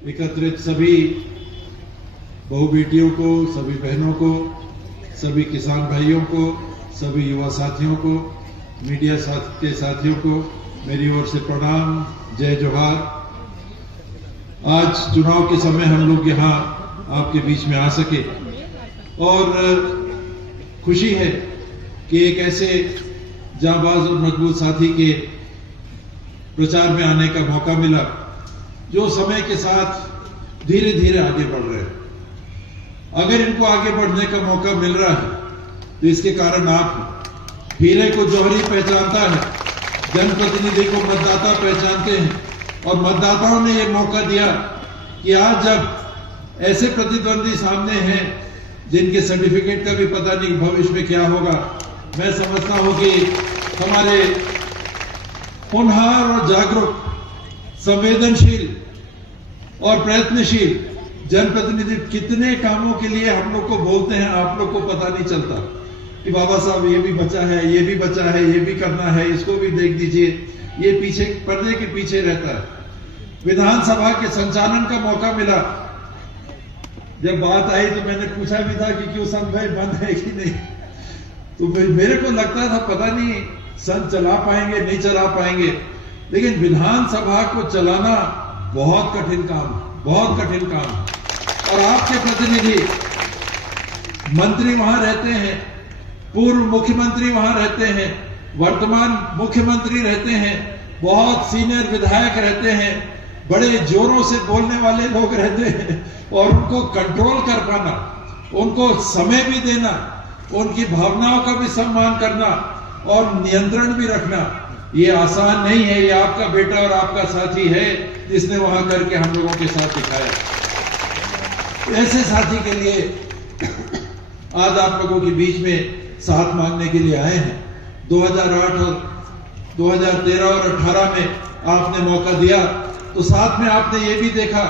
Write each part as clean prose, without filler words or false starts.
एकत्रित सभी बहू बेटियों को, सभी बहनों को, सभी किसान भाइयों को, सभी युवा साथियों को, मीडिया के साथियों को मेरी ओर से प्रणाम, जय जोहार। आज चुनाव के समय हम लोग यहाँ आपके बीच में आ सके और खुशी है कि एक ऐसे जांबाज और मजबूत साथी के प्रचार में आने का मौका मिला जो समय के साथ धीरे धीरे आगे बढ़ रहे हैं। अगर इनको आगे बढ़ने का मौका मिल रहा है तो इसके कारण आप हीरे को जौहरी पहचानता है, जनप्रतिनिधि को मतदाता पहचानते हैं और मतदाताओं ने यह मौका दिया कि आज जब ऐसे प्रतिद्वंदी सामने हैं जिनके सर्टिफिकेट का भी पता नहीं भविष्य में क्या होगा, मैं समझता हूं कि हमारे होनहार और जागरूक, संवेदनशील और प्रयत्नशील जनप्रतिनिधि कितने कामों के लिए हम लोग को बोलते हैं, आप लोग को पता नहीं चलता कि बाबा साहब ये भी बचा है, ये भी बचा है, ये भी करना है, इसको भी देख दीजिए। ये पीछे पर्दे के पीछे रहता है। विधानसभा के संचालन का मौका मिला, जब बात आई तो मैंने पूछा भी था कि क्यों संघ भाई बंद है कि नहीं, तो मेरे को लगता था पता नहीं संघ चला पाएंगे नहीं चला पाएंगे, लेकिन विधानसभा को चलाना बहुत कठिन काम, बहुत कठिन काम। और आपके प्रतिनिधि मंत्री वहां रहते हैं, पूर्व मुख्यमंत्री वहां रहते हैं, वर्तमान मुख्यमंत्री रहते हैं, बहुत सीनियर विधायक रहते हैं, बड़े जोरों से बोलने वाले लोग रहते हैं और उनको कंट्रोल कर पाना, उनको समय भी देना, उनकी भावनाओं का भी सम्मान करना और नियंत्रण भी रखना, ये आसान नहीं है। ये आपका बेटा और आपका साथी है जिसने वहां करके हम लोगों के साथ दिखाया। ऐसे साथी के लिए आज आप लोगों के बीच में साथ मांगने के लिए आए हैं। 2008 और 2013 और 18 में आपने मौका दिया तो साथ में आपने ये भी देखा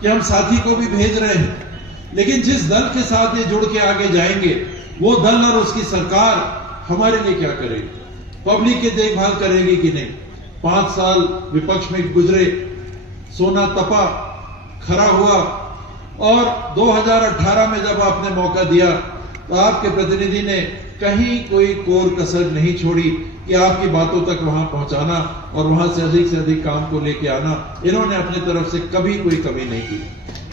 कि हम साथी को भी भेज रहे हैं, लेकिन जिस दल के साथ ये जुड़ के आगे जाएंगे वो दल और उसकी सरकार हमारे लिए क्या करेगी, पब्लिक की देखभाल करेगी कि नहीं। 5 साल विपक्ष में गुजरे, सोना तपा, खरा हुआ और 2018 में जब आपने मौका दिया तो आपके प्रतिनिधि ने कहीं कोई कोर कसर नहीं छोड़ी कि आपकी बातों तक वहां पहुंचाना और वहां से अधिक काम को लेके आना। इन्होंने अपनी तरफ से कभी कोई कमी नहीं की।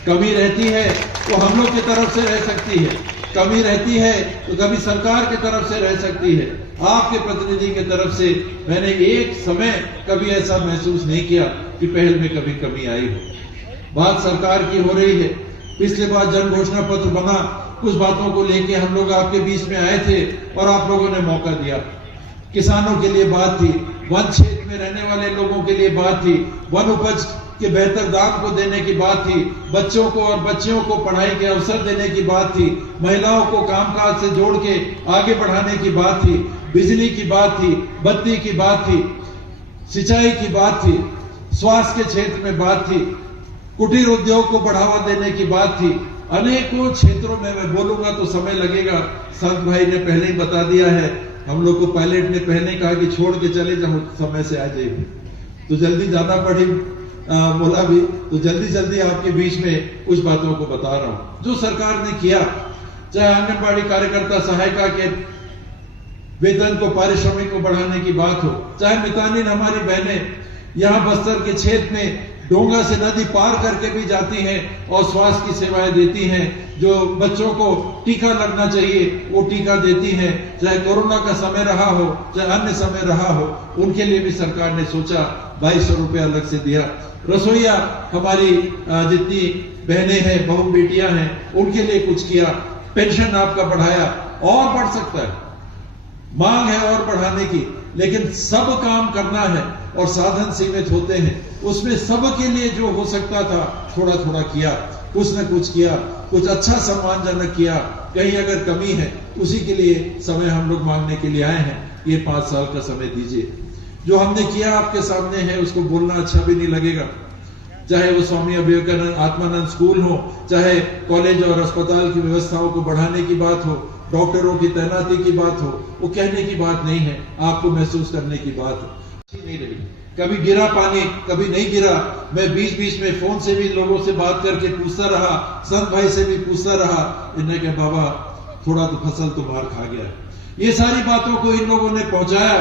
कमी रहती है तो हम लोग की तरफ से रह सकती है, कमी रहती है तो कभी सरकार की तरफ से रह सकती है। आपके प्रतिनिधि की तरफ से मैंने एक समय कभी ऐसा महसूस नहीं किया कि पहल में कभी कमी आई हो। बात सरकार की हो रही है। पिछले बार जन घोषणा पत्र बना, कुछ बातों को लेके हम लोग आपके बीच में आए थे और आप लोगों ने मौका दिया। किसानों के लिए बात थी, वन क्षेत्र में रहने वाले लोगों के लिए बात थी, वन उपज के बेहतर दाम को देने की बात थी, बच्चों को और बच्चियों को पढ़ाई के अवसर देने की बात थी, महिलाओं को कामकाज से जोड़ के आगे बढ़ाने की बात थी, बिजली की बात थी, बत्ती की बात थी, सिंचाई की बात थी, स्वास्थ्य के क्षेत्र में बात थी, कुटीर उद्योग को बढ़ावा देने की बात थी। अनेकों क्षेत्रों में मैं बोलूंगा तो समय लगेगा। संत भाई ने पहले ही बता दिया है, हम लोग को पायलट ने पहले कहा कि छोड़ के चले जाओ, समय से आ जाइए, तो जल्दी जाना पड़ी, बोला भी तो जल्दी आपके बीच में कुछ बातों को बता रहा हूं जो सरकार ने किया। चाहे आंगनबाड़ी कार्यकर्ता सहायिका के वेतन को, पारिश्रमिक को बढ़ाने की बात हो, चाहे मितानिन हमारी बहनें यहां बस्तर के क्षेत्र में डोंगा से नदी पार करके भी जाती हैं और स्वास्थ्य की सेवाएं देती हैं, जो बच्चों को टीका लगना चाहिए वो टीका देती हैं, चाहे कोरोना का समय रहा हो चाहे अन्य समय रहा हो, उनके लिए भी सरकार ने सोचा 2200 रुपया अलग से दिया। रसोईया हमारी जितनी बहनें हैं, बहू बेटियां हैं, उनके लिए कुछ किया। पेंशन आपका बढ़ाया, और बढ़ सकता है, मांग है और बढ़ाने की, लेकिन सब काम करना है और साधन सीमित होते हैं। उसमें सबके लिए जो हो सकता था थोड़ा थोड़ा किया, कुछ न कुछ किया, कुछ अच्छा सम्मानजनक किया। कहीं अगर कमी है उसी के लिए समय हम लोग मांगने के लिए आए हैं। ये 5 साल का समय दीजिए। जो हमने किया आपके सामने है, उसको बोलना अच्छा भी नहीं लगेगा। चाहे वो स्वामी विवेकानंद आत्मानंद स्कूल हो, चाहे कॉलेज और अस्पताल की व्यवस्थाओं को बढ़ाने की बात हो, डॉक्टरों की तैनाती की बात हो, वो कहने की बात नहीं है, आपको महसूस करने की बात है। नहीं रही कभी गिरा पानी, कभी नहीं गिरा। मैं बीच बीच में फोन से भी लोगों से बात करके पूछता रहा, संत भाई से भी पूछता रहा। इन्होंने कहा बाबा थोड़ा तो फसल तो मार खा गया। ये सारी बातों को इन लोगों ने पहुंचाया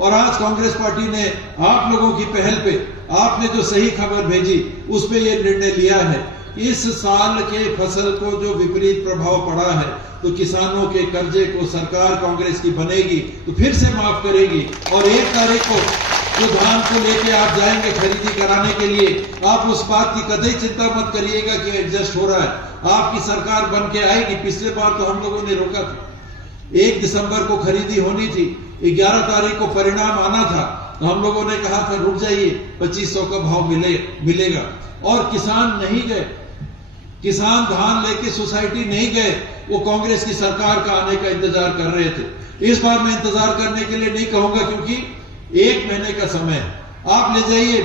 और आज कांग्रेस पार्टी ने आप लोगों की पहल पे, आपने जो सही खबर भेजी उस पे ये निर्णय लिया है। इस साल के फसल को जो विपरीत प्रभाव पड़ा है तो किसानों के कर्जे को सरकार कांग्रेस की बनेगी तो फिर से माफ करेगी। और 1 तारीख को जो धान को लेके आप जाएंगे खरीदी कराने के लिए, आप उस बात की कतई चिंता मत करिएगा कि एडजस्ट हो रहा है। आपकी सरकार बन के आएगी। पिछले बार तो हम लोगों ने रोका था, 1 दिसंबर को खरीदी होनी थी, 11 तारीख को परिणाम आना था, तो हम लोगों ने कहा था रुक जाइए, 2500 का भाव मिलेगा। और किसान नहीं गए, किसान धान लेके सोसाइटी नहीं गए, वो कांग्रेस की सरकार का आने का इंतजार कर रहे थे। इस बार मैं इंतजार करने के लिए नहीं कहूंगा, क्योंकि 1 महीने का समय आप ले जाइए,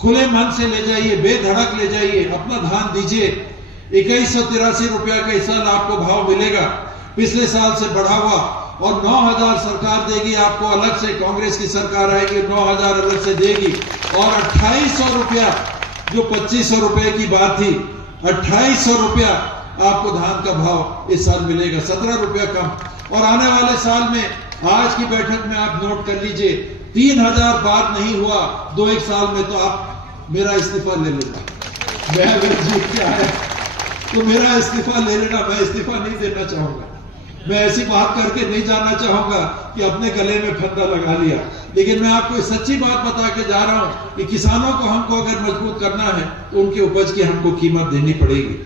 खुले मन से ले जाइए, बेधड़क ले जाइए, अपना धान दीजिए। 2183 रुपया का इस साल आपको भाव मिलेगा, पिछले साल से बढ़ा हुआ। और 9000 सरकार देगी आपको अलग से, कांग्रेस की सरकार आएगी 9000 अलग से देगी। और 2800 रुपया, जो 2500 रुपए की बात थी, 2800 रुपया आपको धान का भाव इस साल मिलेगा, 17 रुपया कम। और आने वाले साल में, आज की बैठक में आप नोट कर लीजिए, 3000 बार नहीं हुआ 2-1 साल में तो आप मेरा इस्तीफा ले लेना। मैं अगर जीत के आया तो मेरा इस्तीफा ले लेना, मैं इस्तीफा नहीं देना चाहूंगा। मैं ऐसी बात करके नहीं जाना चाहूंगा कि अपने गले में फंदा लगा लिया। लेकिन मैं आपको सच्ची बात बता के जा रहा हूं कि किसानों को हमको अगर मजबूत करना है तो उनकी उपज की हमको कीमत देनी पड़ेगी।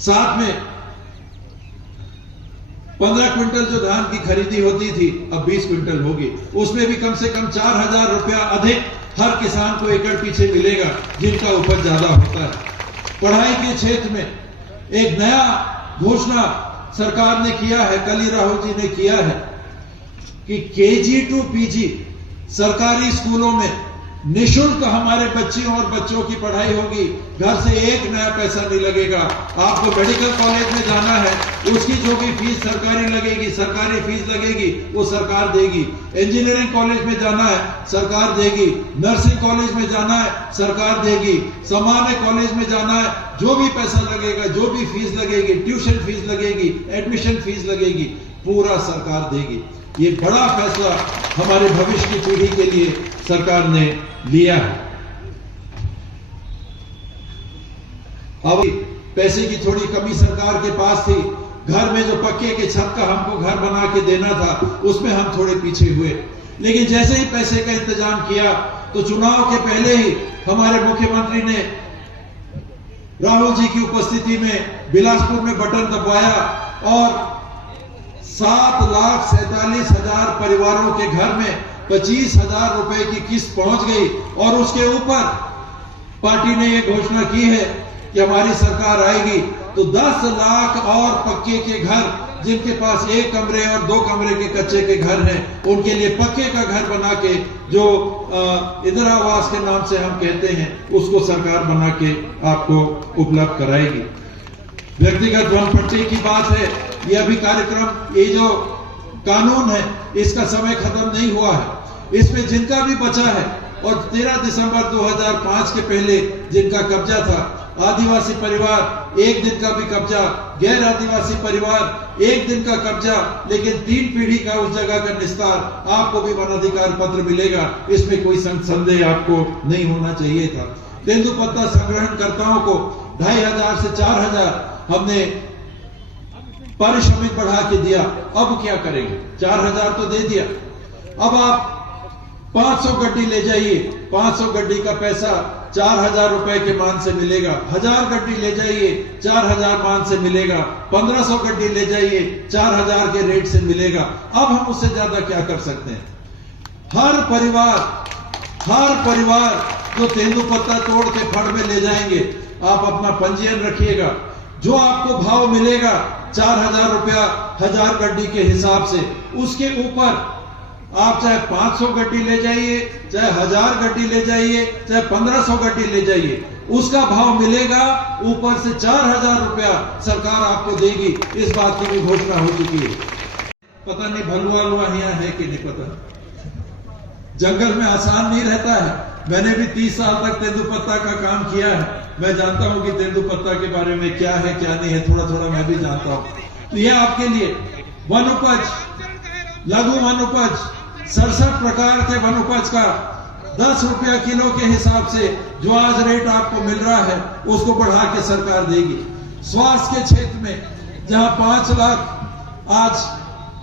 साथ में 15 क्विंटल जो धान की खरीदी होती थी अब 20 क्विंटल होगी, उसमें भी कम से कम 4000 रुपया अधिक हर किसान को एकड़ पीछे मिलेगा जिनका उपज ज्यादा होता है। पढ़ाई के क्षेत्र में एक नया घोषणा सरकार ने किया है, कल ही राहुल जी ने किया है कि KG to PG सरकारी स्कूलों में निःशुल्क हमारे बच्चियों और बच्चों की पढ़ाई होगी। घर से एक नया पैसा नहीं लगेगा। आपको मेडिकल कॉलेज में जाना है, उसकी जो भी फीस सरकारी लगेगी, सरकारी फीस लगेगी, वो सरकार देगी। इंजीनियरिंग कॉलेज में जाना है, सरकार देगी। नर्सिंग कॉलेज में जाना है, सरकार देगी। सामान्य कॉलेज में जाना है, जो भी पैसा लगेगा, जो भी फीस लगेगी, ट्यूशन फीस लगेगी, एडमिशन फीस लगेगी, पूरा सरकार देगी। ये बड़ा फैसला हमारे भविष्य की पीढ़ी के लिए सरकार ने लिया है। अब पैसे की थोड़ी कमी सरकार के पास थी। घर में जो पक्के के छत का हमको घर बना के देना था, उसमें हम थोड़े पीछे हुए। लेकिन जैसे ही पैसे का इंतजाम किया तो चुनाव के पहले ही हमारे मुख्यमंत्री ने राहुल जी की उपस्थिति में बिलासपुर में बटन दबाया और 7,47,000 परिवारों के घर में 25,000 रुपए की किस्त पहुंच गई। और उसके ऊपर पार्टी ने यह घोषणा की है कि हमारी सरकार आएगी तो 10 लाख और पक्के के घर, जिनके पास 1 कमरे और 2 कमरे के कच्चे के घर हैं, उनके लिए पक्के का घर बना के, जो इंदिरा आवास के नाम से हम कहते हैं, उसको सरकार बना के आपको उपलब्ध कराएगी। व्यक्तिगत वन पट्टे की बात है, ये अभी कार्यक्रम, ये जो कानून है, इसका समय खत्म नहीं हुआ है। इसमें जिनका भी बचा है, और 13 दिसंबर 2005 के पहले जिनका कब्जा था, आदिवासी परिवार 1 दिन का भी कब्जा, गैर आदिवासी परिवार 1 दिन का कब्जा, लेकिन 3 पीढ़ी का उस जगह का निस्तार, आपको भी वन अधिकार पत्र मिलेगा। इसमें कोई संदेह आपको नहीं होना चाहिए था। तेंदुपत्ता संग्रहणकर्ताओं को 2500 से 4000 हमने पारिश्रमिक बढ़ा के दिया। अब क्या करेंगे? 4000 तो दे दिया, अब आप 500 गड्डी ले जाइए, 500 गड्डी का पैसा 4000 रुपए के मान से मिलेगा। 1000 गड्डी ले जाइए, 4000 मान से मिलेगा। 1500 गड्डी ले जाइए, 4000 के रेट से मिलेगा। अब हम उससे ज्यादा क्या कर सकते हैं? हर परिवार जो तेंदुपत्ता तोड़ के फड़ में ले जाएंगे, आप अपना पंजीयन रखिएगा। जो आपको भाव मिलेगा 4000 रुपया 1000 गड्डी के हिसाब से, उसके ऊपर आप चाहे 500 गड्डी ले जाइए, चाहे 1000 गड्डी ले जाइए, चाहे 1500 गड्डी ले जाइए, उसका भाव मिलेगा। ऊपर से 4000 रुपया सरकार आपको देगी। इस बात की भी घोषणा हो चुकी है। पता नहीं भलुआ यहाँ है कि नहीं पता। जंगल में आसान नहीं रहता है। मैंने भी 30 साल तक तेंदुपत्ता का काम किया है। मैं जानता हूं कि तेंदुपत्ता के बारे में क्या है क्या नहीं है, थोड़ा थोड़ा मैं भी जानता हूं। तो यह आपके लिए वन उपज, लघु वन उपज, 67 प्रकार के वन उपज का 10 रुपया किलो के हिसाब से जो आज रेट आपको मिल रहा है उसको बढ़ा के सरकार देगी। स्वास्थ्य के क्षेत्र में जहां 5 लाख आज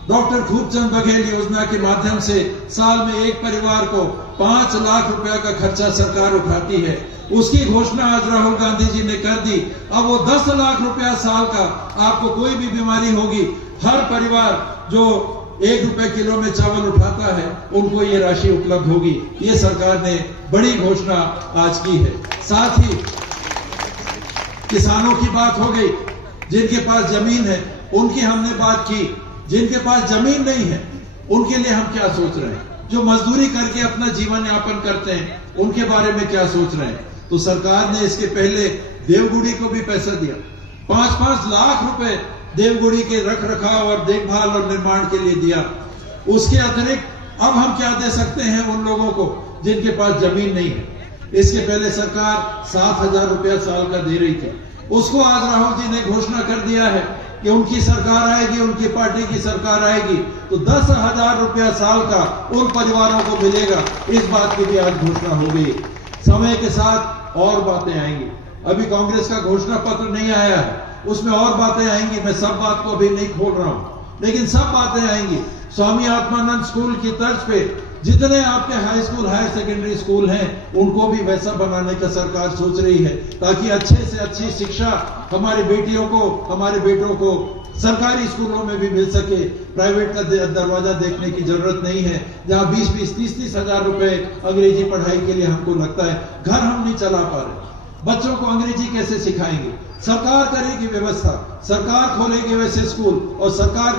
डॉक्टर खूबचंद बघेल योजना के माध्यम से साल में एक परिवार को 5 लाख रुपया का खर्चा सरकार उठाती है, उसकी घोषणा आज राहुल गांधी जी ने कर दी। अब वो 10 लाख रुपया साल का, आपको कोई भी बीमारी होगी, हर परिवार जो 1 रुपए किलो में चावल उठाता है उनको ये राशि उपलब्ध होगी। ये सरकार ने बड़ी घोषणा आज की है। साथ ही किसानों की बात हो गई, जिनके पास जमीन है उनकी हमने बात की। जिनके पास जमीन नहीं है उनके लिए हम क्या सोच रहे हैं, जो मजदूरी करके अपना जीवन यापन करते हैं उनके बारे में क्या सोच रहे हैं। तो सरकार ने इसके पहले देवगुड़ी को भी पैसा दिया, 5-5 लाख रुपए देवगुड़ी के रख रखाव और देखभाल और निर्माण के लिए दिया। उसके अतिरिक्त अब हम क्या दे सकते हैं उन लोगों को जिनके पास जमीन नहीं है। इसके पहले सरकार 7,000 रुपया साल का दे रही थी, उसको आज राहुल जी ने घोषणा कर दिया है कि उनकी सरकार आएगी, उनकी पार्टी की सरकार आएगी तो 10,000 रुपया साल का उन परिवारों को मिलेगा। इस बात की भी आज घोषणा हो गई। समय के साथ और बातें आएंगी। अभी कांग्रेस का घोषणा पत्र नहीं आया है, उसमें और बातें आएंगी। मैं सब बात को अभी नहीं खोल रहा हूं, लेकिन सब बातें आएंगी। स्वामी आत्मानंद स्कूल की तर्ज पे जितने आपके high school, higher secondary school हैं उनको भी वैसा बनाने का सरकार सोच रही है, ताकि अच्छे से अच्छी शिक्षा हमारी बेटियों को, हमारे बेटों को सरकारी स्कूलों में भी मिल सके। प्राइवेट का दरवाजा देखने की जरूरत नहीं है, जहां 20-20, 30-30 हजार रुपए अंग्रेजी पढ़ाई के लिए हमको लगता है। घर हम नहीं चला पा रहे, बच्चों को अंग्रेजी कैसे सिखाएंगे? सरकार करेगी व्यवस्था, सरकार खोलेगी वैसे स्कूल और सरकार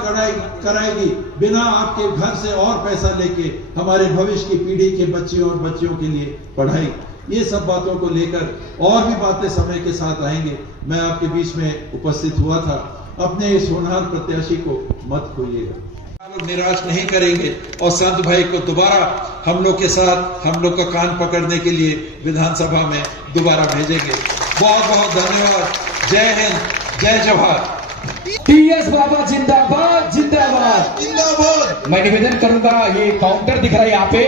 कराएगी बिना आपके घर से और पैसा लेके हमारे भविष्य की पीढ़ी के बच्चियों और बच्चियों के लिए पढ़ाई। ये सब बातों को लेकर और भी बातें समय के साथ आएंगे। मैं आपके बीच में उपस्थित हुआ था। अपने इस होनहार प्रत्याशी को मत खोइएगा, निराश नहीं करेंगे और संत भाई को दोबारा हम लोग के साथ, हम लोग का कान पकड़ने के लिए विधानसभा में दोबारा भेजेंगे। बहुत बहुत धन्यवाद। जय हिंद, जय जवाहर। टीएस बाबा जिंदाबाद जिंदाबाद जिंदाबाद। मैं निवेदन करूंगा, ये काउंटर दिख रहा है यहाँ पे।